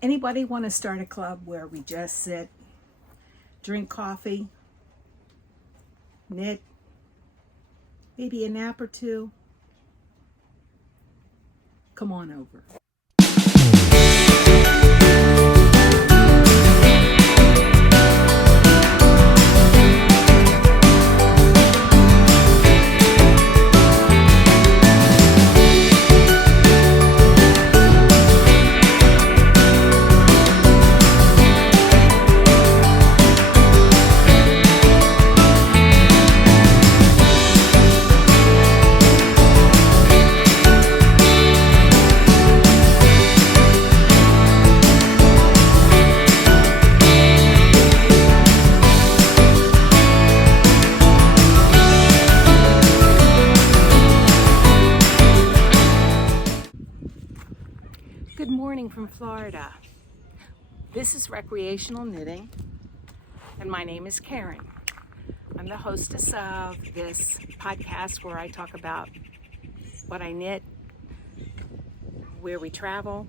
Anybody want to start a club where we just sit, drink coffee, knit, maybe a nap or two? Come on over. Good morning from Florida. This is Recreational Knitting, and my name is Karen. I'm the hostess of this podcast where I talk about what I knit, where we travel,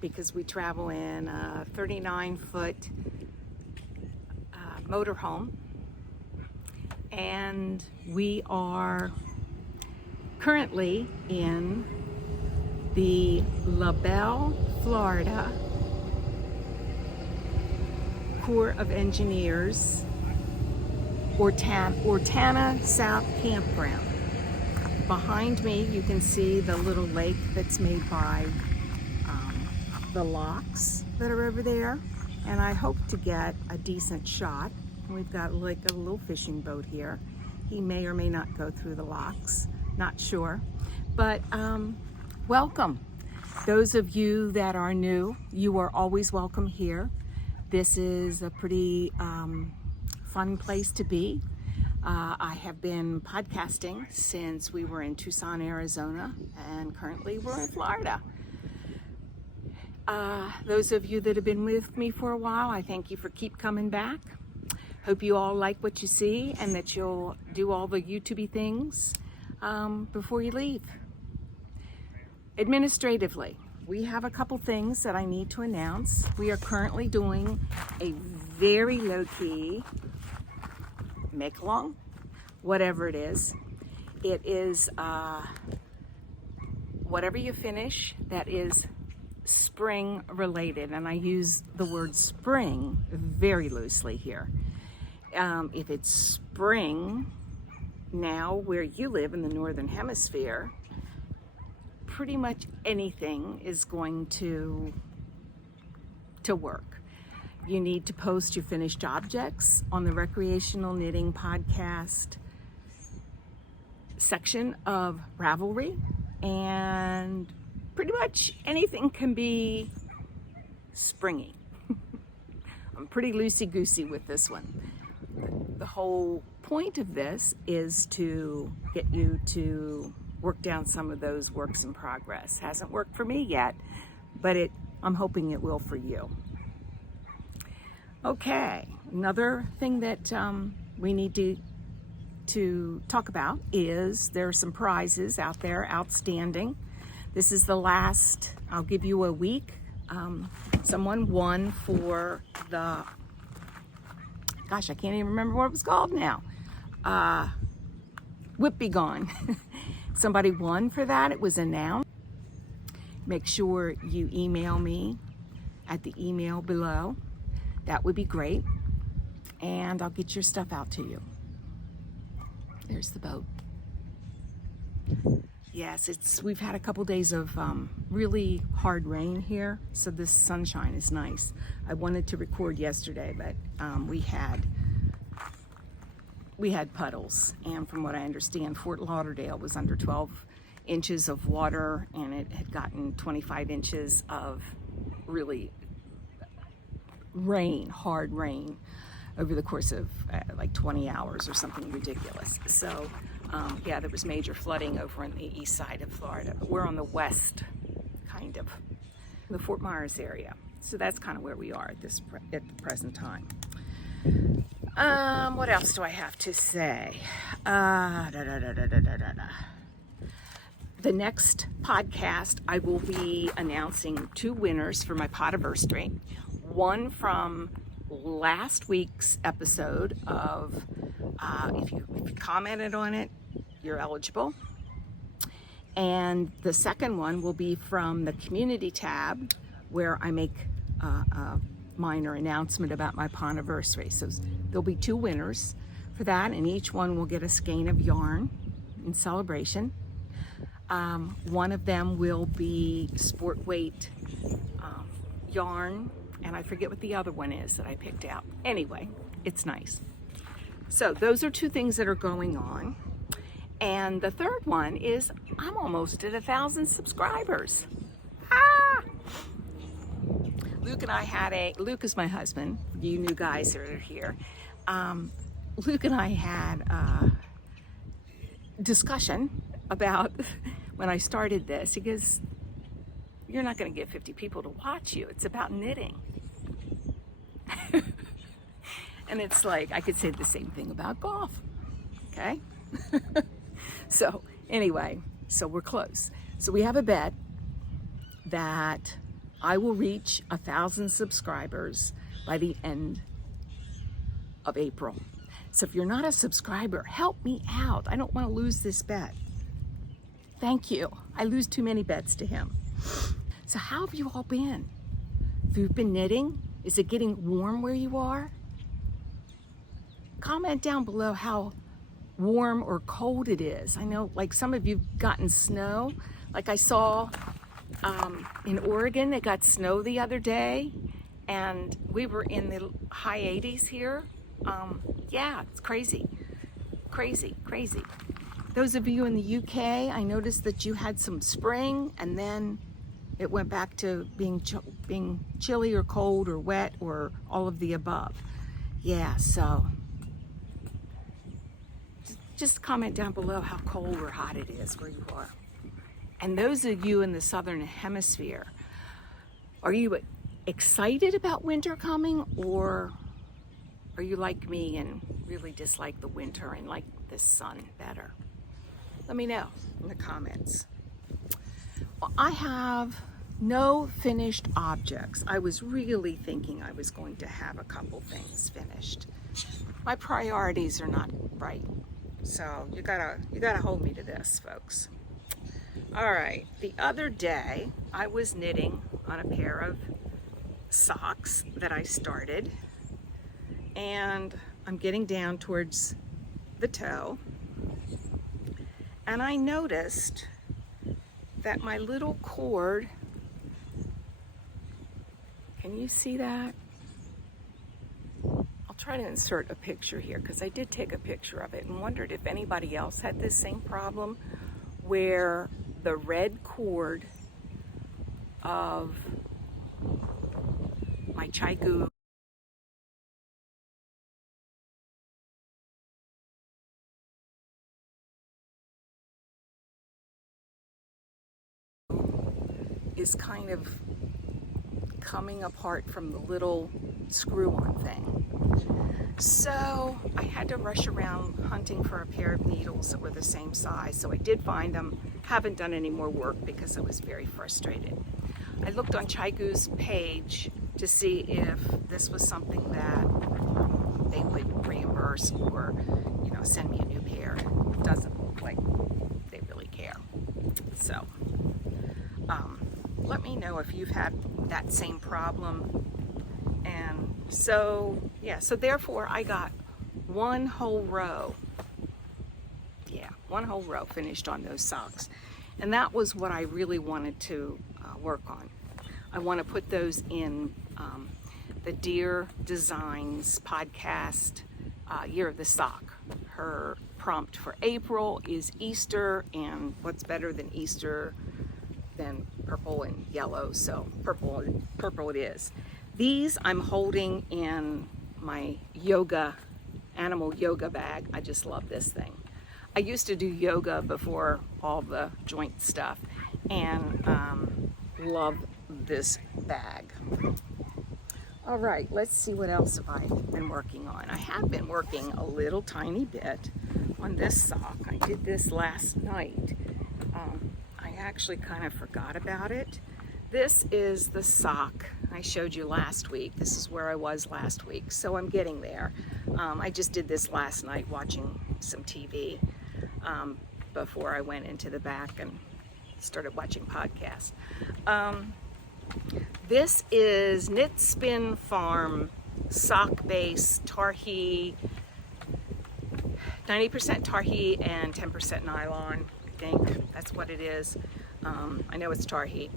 because we travel in a 39-foot motorhome, and we are currently in the La Belle, Florida Corps of Engineers Ortana South Campground. Behind me you can see the little lake that's made by the locks that are over there, and I hope to get a decent shot. We've got like a little fishing boat here. He may or may not go through the locks, not sure, but welcome. Those of you that are new, you are always welcome here. This is a pretty fun place to be. I have been podcasting since we were in Tucson, Arizona, and currently we're in Florida. Those of you that have been with me for a while, I thank you for keep coming back. Hope you all like what you see and that you'll do all the YouTube things before you leave. Administratively, we have a couple things that I need to announce. We are currently doing a very low-key make-along, whatever it is. It is whatever you finish that is spring related, and I use the word spring very loosely here. If it's spring now where you live in the Northern Hemisphere, pretty much anything is going to work. You need to post your finished objects on the Recreational Knitting podcast section of Ravelry, and pretty much anything can be springy. I'm pretty loosey-goosey with this one. The whole point of this is to get you to work down some of those works in progress. Hasn't worked for me yet, but I'm hoping it will for you. Okay, another thing that we need to talk about is there are some prizes out there outstanding. This is the last, I'll give you a week. Someone won for the, gosh, I can't even remember what it was called now. Whip Be Gone. Somebody won for that. It was announced. Make sure you email me at the email below. That would be great. And I'll get your stuff out to you. There's the boat. Yes, we've had a couple days of really hard rain here, so this sunshine is nice. I wanted to record yesterday, but we had puddles, and from what I understand, Fort Lauderdale was under 12 inches of water, and it had gotten 25 inches of really rain, hard rain, over the course of like 20 hours or something ridiculous. So yeah, there was major flooding over on the east side of Florida, but we're on the west, kind of, the Fort Myers area. So that's kind of where we are at the present time. What else do I have to say? The next podcast, I will be announcing 2 winners for my Potiversary. One from last week's episode of, if you commented on it, you're eligible. And the second one will be from the community tab, where I make a minor announcement about my Potiversary. So there'll be 2 winners for that, and each one will get a skein of yarn in celebration. One of them will be sport weight yarn, and I forget what the other one is that I picked out. Anyway, it's nice. So those are 2 things that are going on. And the third one is I'm almost at 1,000 subscribers. Ah! Luke and I had Luke is my husband, you new guys that are here. Luke and I had a discussion about when I started this. He goes, you're not going to get 50 people to watch you. It's about knitting. And it's like, I could say the same thing about golf. Okay? So anyway, so we're close. So we have a bet that I will reach 1,000 subscribers by the end of April. So if you're not a subscriber, help me out. I don't want to lose this bet. Thank you. I lose too many bets to him. So how have you all been? If you've been knitting, is it getting warm where you are? Comment down below how warm or cold it is. I know like some of you've gotten snow. Like I saw in Oregon, they got snow the other day, and we were in the high 80s here. Yeah, it's crazy. Crazy, crazy. Those of you in the UK, I noticed that you had some spring, and then it went back to being chilly or cold or wet or all of the above. Yeah, so just comment down below how cold or hot it is where you are. And those of you in the southern hemisphere, are you excited about winter coming, or are you like me and really dislike the winter and like the sun better? Let me know in the comments. Well, I have no finished objects. I was really thinking I was going to have a couple things finished. My priorities are not right. So you gotta hold me to this, folks. All right, the other day I was knitting on a pair of socks that I started, and I'm getting down towards the toe, and I noticed that my little cord, can you see that? I'll try to insert a picture here because I did take a picture of it and wondered if anybody else had this same problem where the red cord of my chaigu is kind of coming apart from the little screw-on thing. So I had to rush around hunting for a pair of needles that were the same size. So I did find them. Haven't done any more work because I was very frustrated. I looked on Chaigu's page to see if this was something that they would reimburse or, you know, send me a new pair. It doesn't look like they really care. So let me know if you've had that same problem. And so, yeah, so therefore I got one whole row. Yeah, one whole row finished on those socks. And that was what I really wanted to work on. I want to put those in the Dear Designs podcast, Year of the Sock. Her prompt for April is Easter, and what's better than Easter than purple and yellow, so purple it is. These I'm holding in my animal yoga bag. I just love this thing. I used to do yoga before all the joint stuff, and love this bag. All right, let's see what else have I been working on. I have been working a little tiny bit on this sock. I did this last night. actually kind of forgot about it. This is the sock I showed you last week. This is where I was last week, so I'm getting there. I just did this last night watching some TV before I went into the back and started watching podcasts. This is Knit Spin Farm sock base Tarhi, 90% Tarhi and 10% nylon. I think that's what it is. I know it's Tarhi,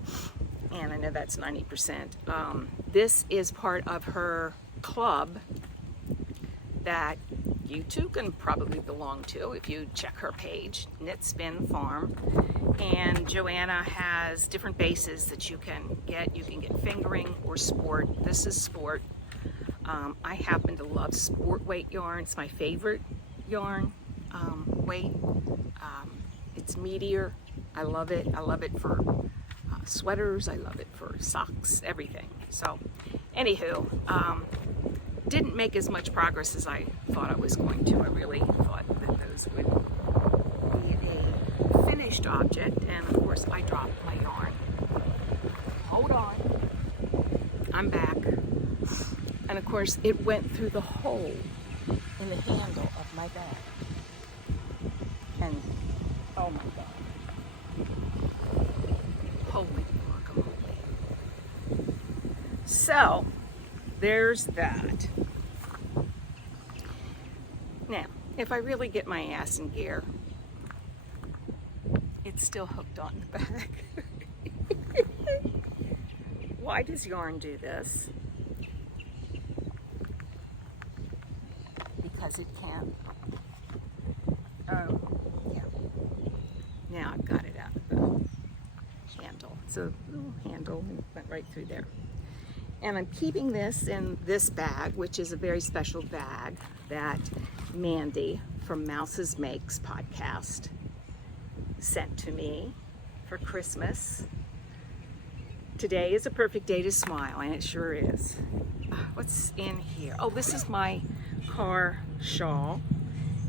and I know that's 90%. This is part of her club that you too can probably belong to if you check her page, Knit Spin Farm. And Joanna has different bases that you can get. You can get fingering or sport. This is sport. I happen to love sport weight yarn. It's my favorite yarn weight. It's meatier. I love it. I love it for sweaters. I love it for socks, everything. So anywho, didn't make as much progress as I thought I was going to. I really thought that those would be a finished object, and of course I dropped my yarn. Hold on, I'm back. And of course it went through the hole in the handle of my bag. And oh my God. Holy guacamole. So there's that. Now, if I really get my ass in gear, it's still hooked on the back. Why does yarn do this? Because it can. Yeah. Now I've got it out of the handle. It's a little handle, and it went right through there. And I'm keeping this in this bag, which is a very special bag that Mandy from Mouse's Makes podcast sent to me for Christmas. Today is a perfect day to smile, and it sure is. What's in here? Oh, this is my car shawl.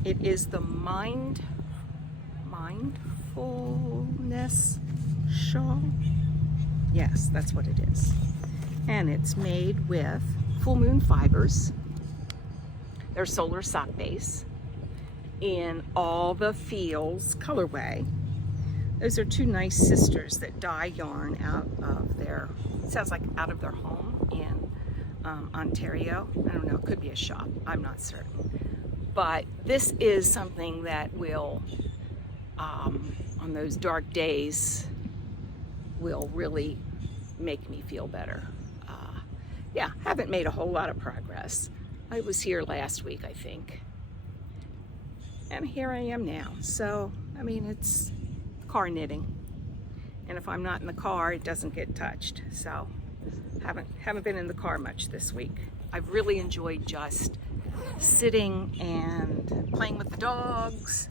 It is the mindfulness shawl. Yes, that's what it is. And it's made with full moon fibers. They're solar sock base in all the feels colorway. Those are two nice sisters that dye yarn out of their, it sounds like out of their home in Ontario. I don't know, it could be a shop, I'm not certain. But this is something that will, on those dark days, will really make me feel better. Yeah, haven't made a whole lot of progress. I was here last week, I think. And here I am now. So, I mean, it's car knitting. And if I'm not in the car, it doesn't get touched. So, haven't been in the car much this week. I've really enjoyed just sitting and playing with the dogs,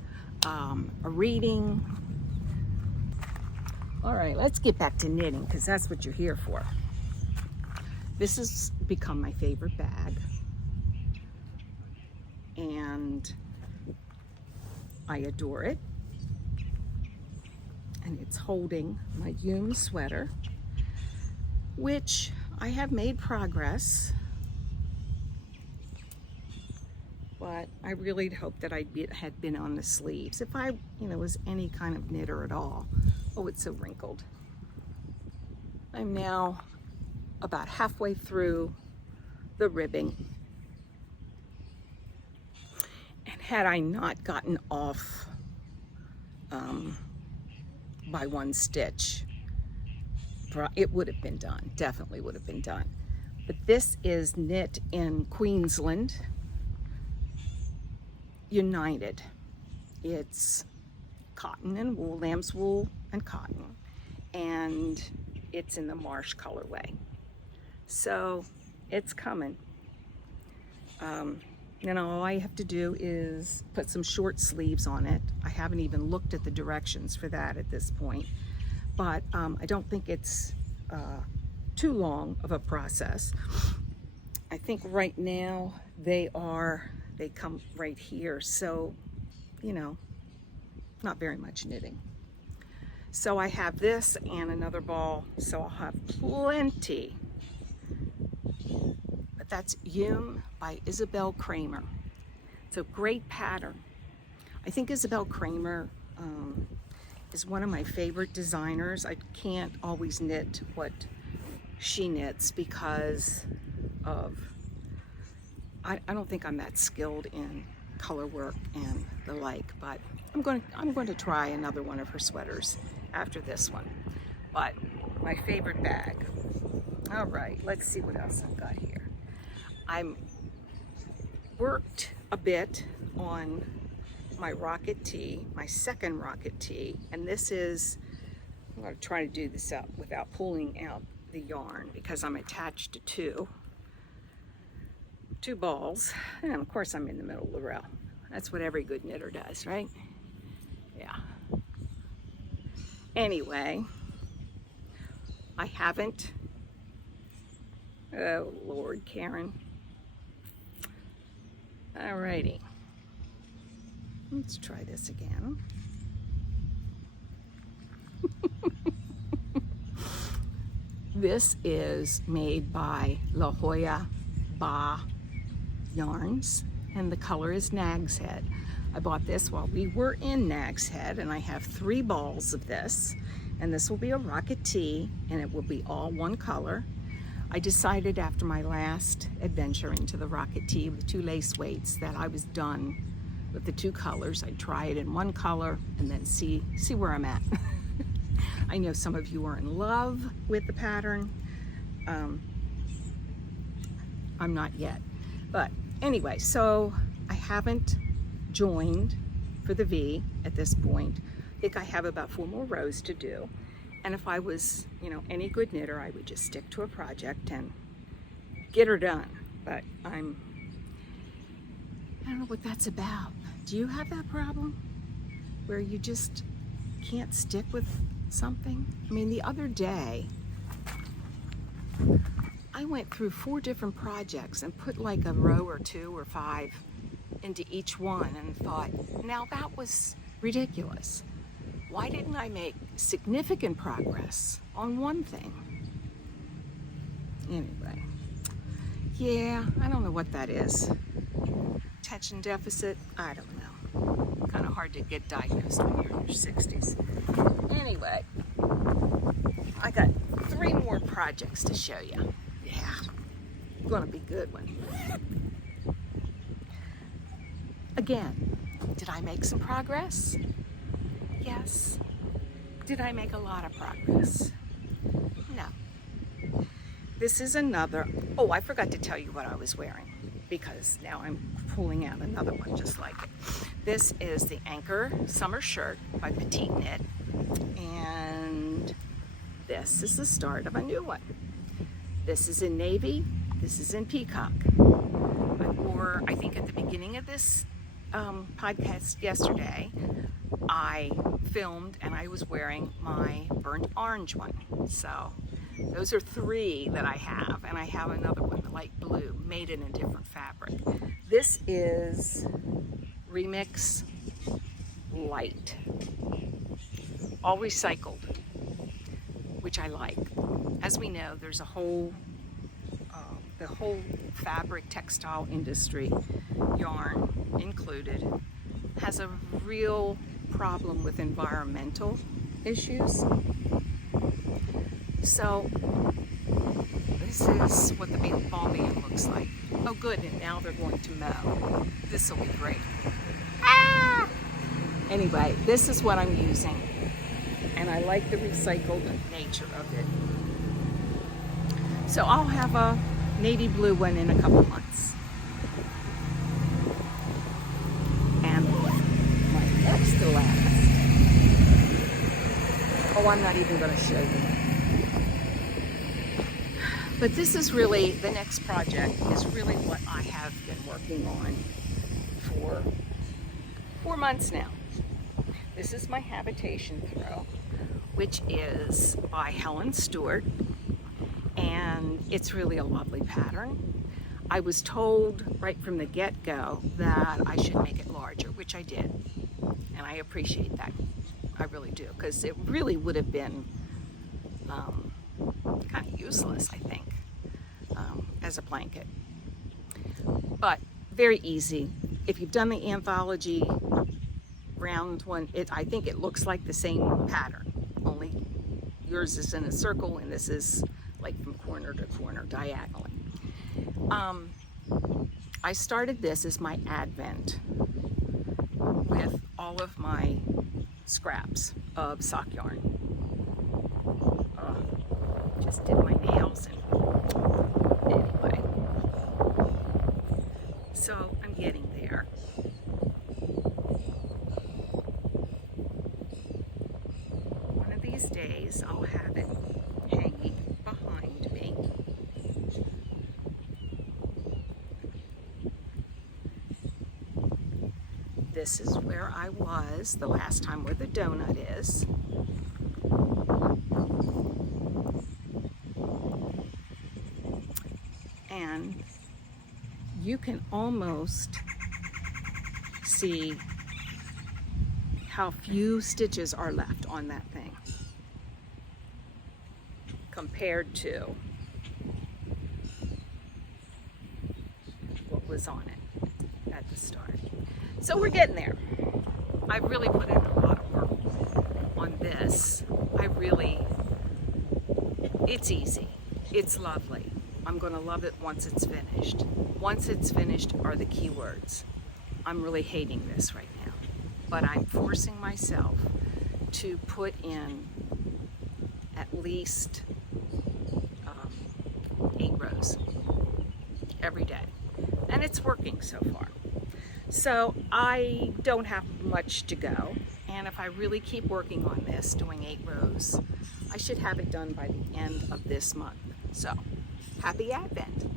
reading. All right, let's get back to knitting, because that's what you're here for. This has become my favorite bag, and I adore it. And it's holding my Yum sweater, which I have made progress, but I really hoped that I had been on the sleeves. If I, was any kind of knitter at all. Oh, it's so wrinkled. I'm now about halfway through the ribbing. And had I not gotten off by one stitch, it would have been done, definitely would have been done. But this is knit in Queensland United. It's cotton and wool, lamb's wool and cotton, and it's in the marsh colorway. So it's coming. All I have to do is put some short sleeves on it. I haven't even looked at the directions for that at this point, but I don't think it's too long of a process. I think right now they come right here, so not very much knitting. So I have this and another ball, so I'll have plenty. But that's Yum by Isabel Kramer. It's a great pattern. I think Isabel Kramer is one of my favorite designers. I can't always knit what she knits because of, I don't think I'm that skilled in color work and the like, but I'm going to try another one of her sweaters after this one. But my favorite bag. All right, let's see what else I've got here. I'm worked a bit on my rocket tee, my second rocket tee, and this is, I'm going to try to do this up without pulling out the yarn because I'm attached to two balls, and of course I'm in the middle of the row. That's what every good knitter does, right? Yeah. Anyway, I haven't, oh Lord, Karen. Alrighty, let's try this again. This is made by La Jolla Ba Yarns, and the color is Nag's Head. I bought this while we were in Nag's Head, and I have 3 balls of this, and this will be a rocket tee, and it will be all one color. I decided after my last adventure into the rocket tee with 2 lace weights that I was done with the 2 colors. I'd try it in one color and then see where I'm at. I know some of you are in love with the pattern. I'm not yet. But anyway, so I haven't joined for the V at this point. I think I have about 4 more rows to do. And if I was, you know, any good knitter, I would just stick to a project and get her done. But I don't know what that's about. Do you have that problem where you just can't stick with something? I mean, the other day, I went through 4 different projects and put like a row or 2 or 5 into each one and thought, now that was ridiculous. Why didn't I make significant progress on one thing? Anyway, yeah, I don't know what that is. Attention deficit, I don't know. Kind of hard to get diagnosed when you're in your 60s. Anyway, I got 3 more projects to show you. Yeah, gonna be a good one. Again, did I make some progress? Yes. Did I make a lot of progress? No. This is another, oh, I forgot to tell you what I was wearing because now I'm pulling out another one just like it. This is the Anker summer shirt by Petite Knit, and this is the start of a new one. This is in navy, this is in peacock. I wore, I think at the beginning of this podcast yesterday, I filmed and I was wearing my burnt orange one. So those are 3 that I have, and I have another one, the light blue, made in a different fabric. This is Remix Light, all recycled, which I like. As we know, there's a whole, the whole fabric textile industry, yarn included, has a real problem with environmental issues. So this is what the ball band looks like. Oh good, and now they're going to mow. This will be great. Ah! Anyway, this is what I'm using, and I like the recycled nature of it. So I'll have a navy blue one in a couple months. And my next to last, oh, I'm not even going to show you. But this is really, the next project is really what I have been working on for 4 months now. This is my habitation throw, which is by Helen Stewart, and it's really a lovely pattern. I was told right from the get-go that I should make it larger, which I did, and I appreciate that. I really do, because it really would have been kind of useless, I think, as a blanket. But very easy. If you've done the anthology round one, I think it looks like the same pattern, only yours is in a circle and this is like from corner to corner diagonally. I started this as my advent with all of my scraps of sock yarn. Just did my nails and anyway. So I'm getting there. One of these days I'll have it hanging behind me. This is where I was the last time, where the donut is. And you can almost see how few stitches are left on that thing compared to what was on it at the start. So we're getting there. I've really put in a lot of work on this. It's easy. It's lovely. I'm going to love it once it's finished. Once it's finished are the key words. I'm really hating this right now, but I'm forcing myself to put in at least 8 rows every day, and it's working so far. So I don't have much to go, and if I really keep working on this, doing 8 rows, I should have it done by the end of this month. So happy Advent.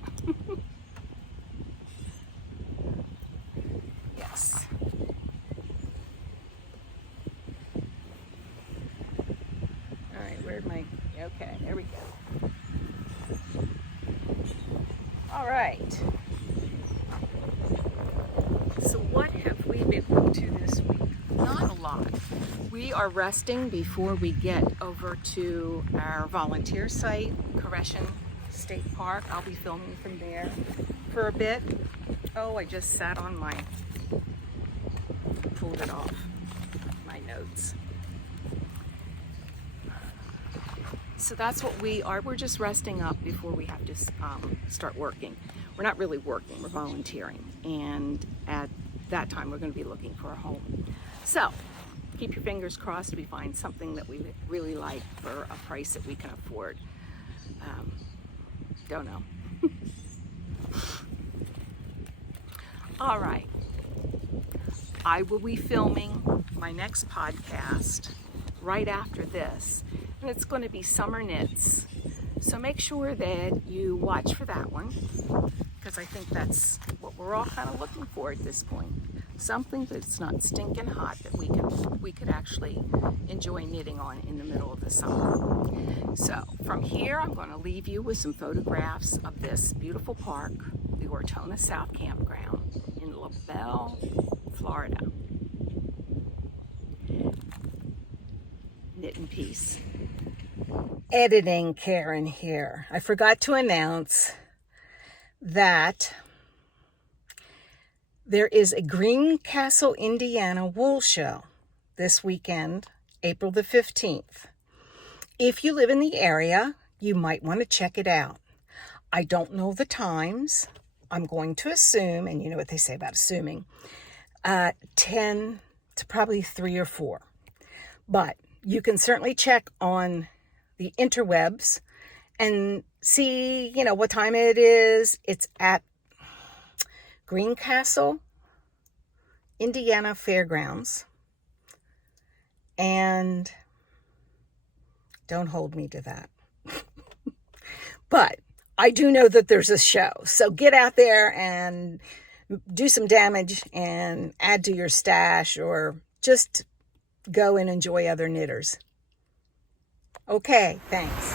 Yes. All right, okay, there we go. All right. So what have we been up to this week? Not a lot. We are resting before we get over to our volunteer site, Recreational State Park. I'll be filming from there for a bit. Oh, I just sat on pulled it off, my notes. So that's what we are. We're just resting up before we have to start working. We're not really working, we're volunteering. And at that time, we're going to be looking for a home. So keep your fingers crossed we find something that we really like for a price that we can afford. Don't know. All right. I will be filming my next podcast right after this, and it's going to be summer knits. So make sure that you watch for that one, because I think that's what we're all kind of looking for at this point. Something that's not stinking hot that we could actually enjoy knitting on in the middle of the summer. So from here, I'm going to leave you with some photographs of this beautiful park, the Ortona South Campground in LaBelle, Florida. Knit in peace. Editing Karen here. I forgot to announce that there is a Greencastle, Indiana wool show this weekend, April the 15th. If you live in the area, you might want to check it out. I don't know the times. I'm going to assume, and you know what they say about assuming, 10 to probably 3 or 4. But you can certainly check on the interwebs and see, what time it is. It's at Greencastle, Indiana Fairgrounds. And don't hold me to that. But I do know that there's a show. So get out there and do some damage and add to your stash, or just go and enjoy other knitters. Okay, thanks.